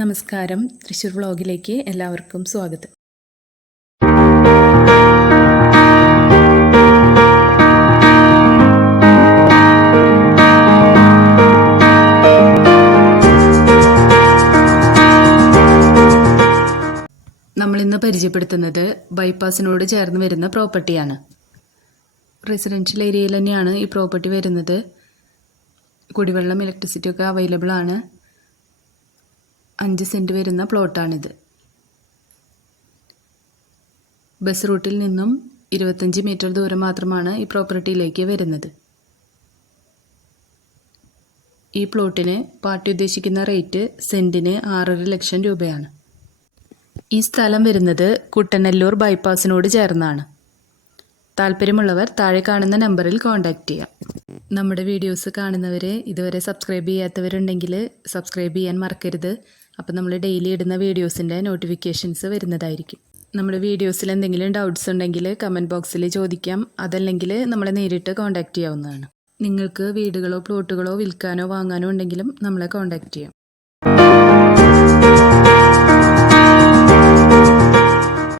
നമസ്കാരം. തൃശ്ശൂർ വ്ളോഗിലേക്ക് എല്ലാവർക്കും സ്വാഗതം. നമ്മളിന്ന് പരിചയപ്പെടുത്തുന്നത് ബൈപ്പാസിനോട് ചേർന്ന് വരുന്ന പ്രോപ്പർട്ടിയാണ് റെസിഡൻഷ്യൽ ഏരിയയിൽ തന്നെയാണ് ഈ പ്രോപ്പർട്ടി വരുന്നത്. കുടിവെള്ളം ഇലക്ട്രിസിറ്റി ഒക്കെ അവൈലബിൾ ആണ്. അഞ്ച് സെന്റ് വരുന്ന പ്ലോട്ടാണിത്. ബസ് റൂട്ടിൽ നിന്നും ഇരുപത്തഞ്ച് മീറ്റർ ദൂരം മാത്രമാണ് ഈ പ്രോപ്പർട്ടിയിലേക്ക് വരുന്നത്. ഈ പ്ലോട്ടിന് പാർട്ടി ഉദ്ദേശിക്കുന്ന റേറ്റ് സെന്റിന് ആറര ലക്ഷം രൂപയാണ്. ഈ സ്ഥലം വരുന്നത് കുട്ടനെല്ലൂർ ബൈപ്പാസിനോട് ചേർന്നാണ്. താല്പര്യമുള്ളവർ താഴെ കാണുന്ന നമ്പറിൽ കോൺടാക്റ്റ് ചെയ്യാം. നമ്മുടെ വീഡിയോസ് കാണുന്നവരെ ഇതുവരെ സബ്സ്ക്രൈബ് ചെയ്യാത്തവരുണ്ടെങ്കിൽ സബ്സ്ക്രൈബ് ചെയ്യാൻ മറക്കരുത്. അപ്പോൾ നമ്മൾ ഡെയിലി ഇടുന്ന വീഡിയോസിന്റെ നോട്ടിഫിക്കേഷൻസ് വരുന്നതായിരിക്കും. നമ്മുടെ വീഡിയോസിൽ എന്തെങ്കിലും ഡൗട്ട്സ് ഉണ്ടെങ്കിൽ കമന്റ് ബോക്സിൽ ചോദിക്കാം. അതല്ലെങ്കിൽ നമ്മളെ നേരിട്ട് കോൺടാക്റ്റ് ചെയ്യാവുന്നതാണ്. നിങ്ങൾക്ക് വീടുകളോ പ്ലോട്ടുകളോ വിൽക്കാനോ വാങ്ങാനോ ഉണ്ടെങ്കിലും നമ്മളെ കോൺടാക്റ്റ് ചെയ്യാം.